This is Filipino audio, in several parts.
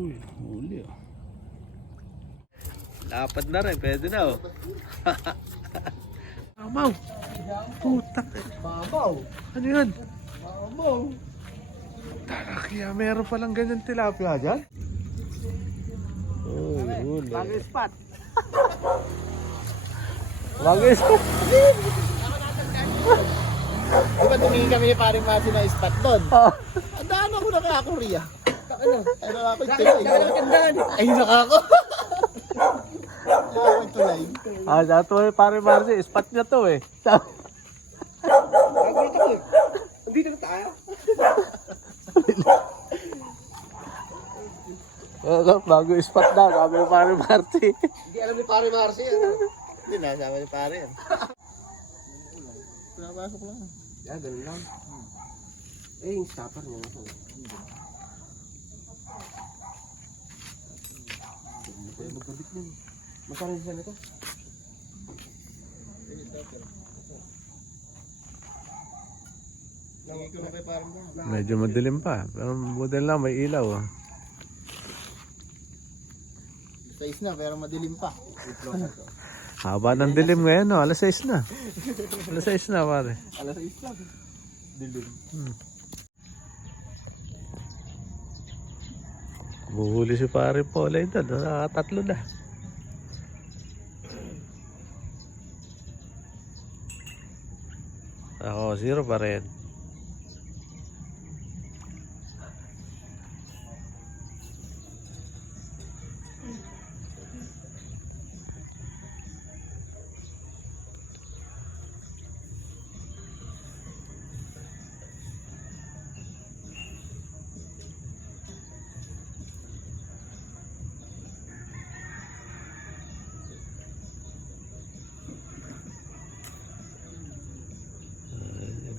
Uy, huli oh. Lapad na rin, pwede na oh. Mamaw. Putak eh. Babaw. Ano yun? Babaw. Tarakya, meron palang ganyan tilapia dyan? Uy, huli. Bagay spot. Bagay spot. Di ba tumingin kami ni paring Mati na spot doon? Oh. Andaan ako naka-Korea. Ano ako yung tulay? Ay, nakako. Ako yung tulay. Ah, dato eh, pare Marcy, spot niya to eh. Nagulat ako eh. Nandito na tayo. Bago spot na, sabi ni pare Marcy. Hindi alam ni pare Marcy. Hindi na, sama ni pare yan. Pinapasok lang. Yeah, ganun lang. Eh, yung stopper niya. Magkabit niya. Magkano siya nito? Lagi ko lang kay pare Marcy. Medyo madilim pa, pero buti lang may ilaw oh. Size na, pero madilim pa. Haba ng dilim ngayon no, alas 6 na. Alas 6 na pare. Alas 6 lang. Dilim. Buhuli si pare Paulay doon, nakakatatlo na. Ako, 0 pa rin.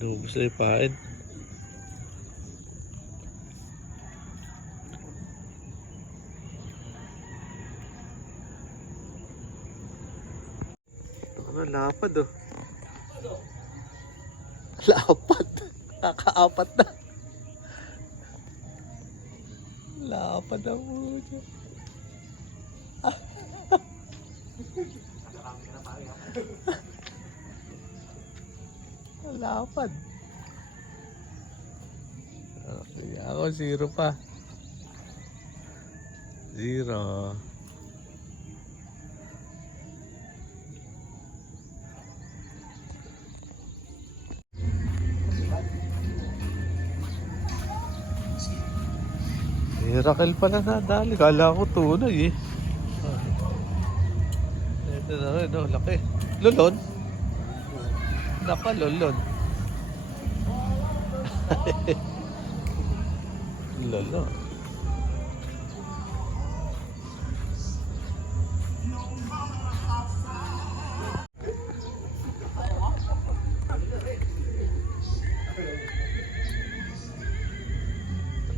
Inubos na yung pain. Ano, lapad oh. Lapad. Kakaapat na. Lapad na po dyan. Lapad. Okay, ako 0 pa. 0. Miracle pala nadali. Kala ko tunay eh. Ito na rin, oh, laki. Lulon. Napalulon. Lolo.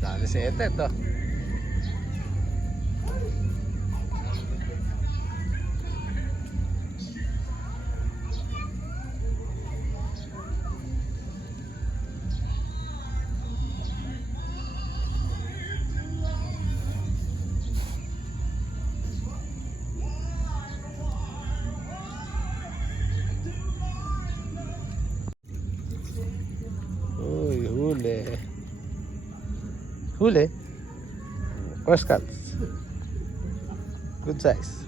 Dali si Ete to. Uy, huli. Huli. Cross cuts. Good size.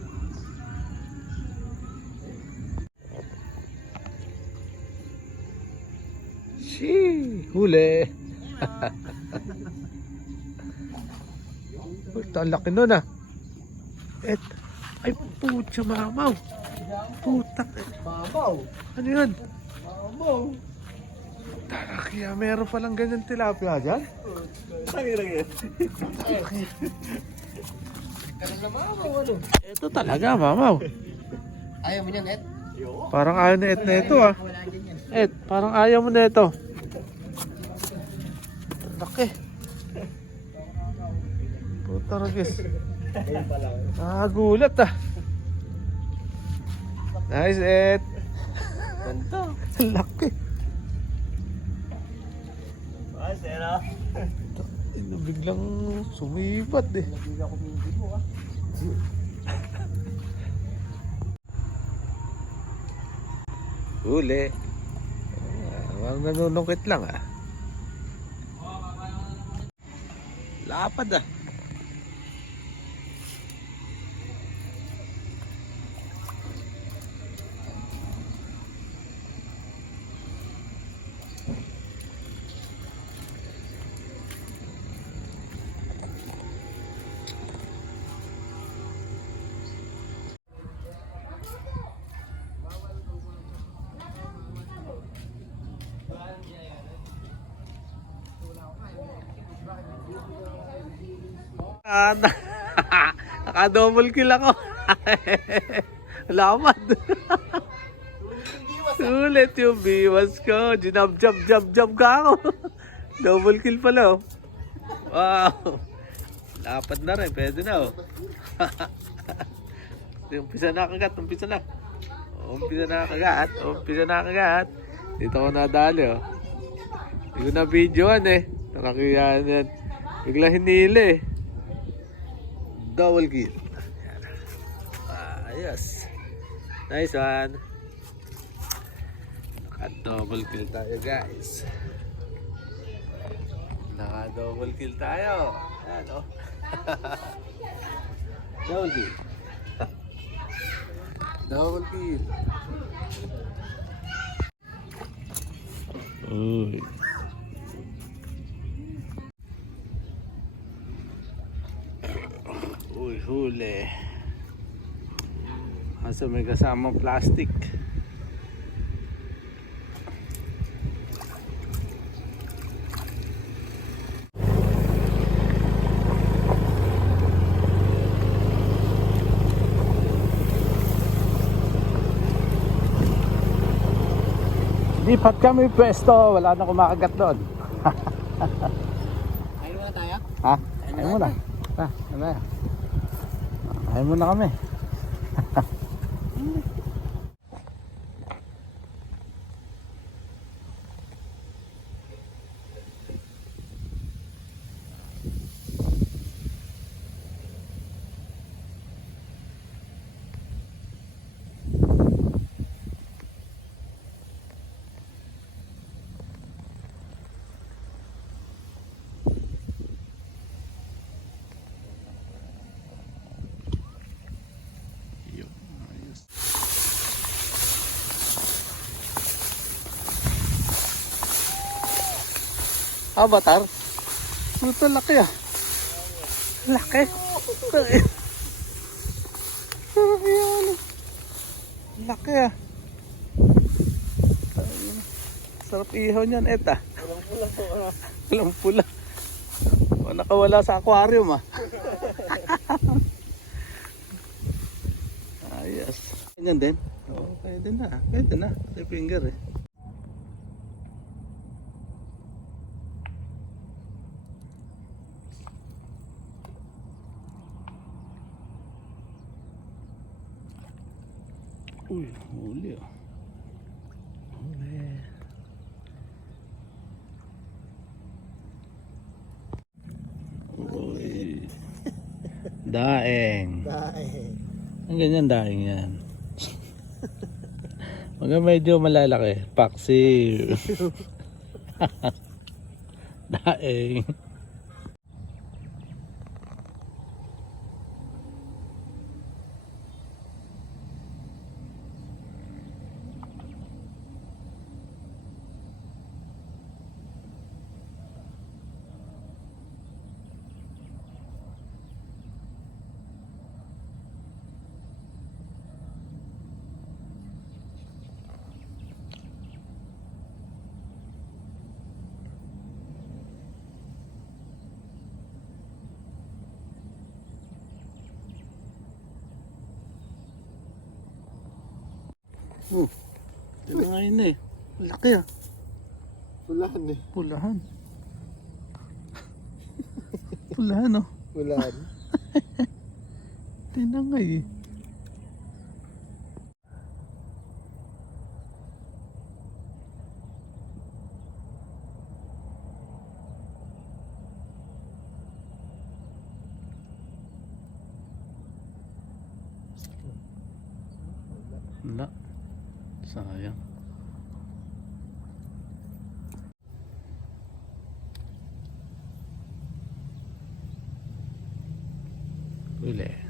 Shee, huli. Uy, ang laki nun ah. Ay, putya mamaw. Putak. Babaw. Ano yun? Babaw. Tarakya, meron palang ganyan tilapia dyan? Sabi lang yan. Ganun na mamaw, ano? Ito talaga, mamaw. Ayaw mo niyan, Ed? Parang ayaw na na ito ah. Wala dyan yan. Ed, parang ayaw mo na ito. Laki. Puta ragis. Ayun pa lang. Nakagulat ah. Nice, Ed. Ganda. Laki. Ah, sera. biglang sumibat eh. Nabila ko hindi mo ah. Huli. Nanunungkit lang ah. Lapad ah. Naka-double kill ako. Lamad. Sulit yung biwas ko. Jinab-jab ka ako. Double kill pala oh. Wow. Lapad na rin. Pwede na oh. Umpisa na kagat. Umpisa na kagat. Dito ko nadali oh. Hindi ko na videoan eh. Nakakiyaan yan. Bigla hinili eh. Double kill. Ayos. Nice one. Naka-double kill tayo guys. Naka-double kill tayo. Ayan o. Double kill. Double kill. Uy. Uy, huli. Kaso may kasamang plastic. Lipat kami pwesto, wala na kumakagat doon. Ayun muna tayo? Ha? Ayun muna. Ha, ano? Ayun muna kami. Avatar? Ito laki ah. Laki. Laki ah. Sarap ihaw niyan, eta. Walang pula. Nakawala sa aquarium ah. Ayos. Ganyan din. Oo, pwede na. Pwede na. Sa finger eh. Uy, huli ah. Huli. Uy. Daeng. Daeng. Ang ganyan daeng yan. Mga medyo malalaki. Paksiw. Daeng. Ito nga yun eh. Laki ah. Pulahan eh. Pulahan. Pulahan oh. Pulahan. Tinangay eh. Wala. Sayang. Huli.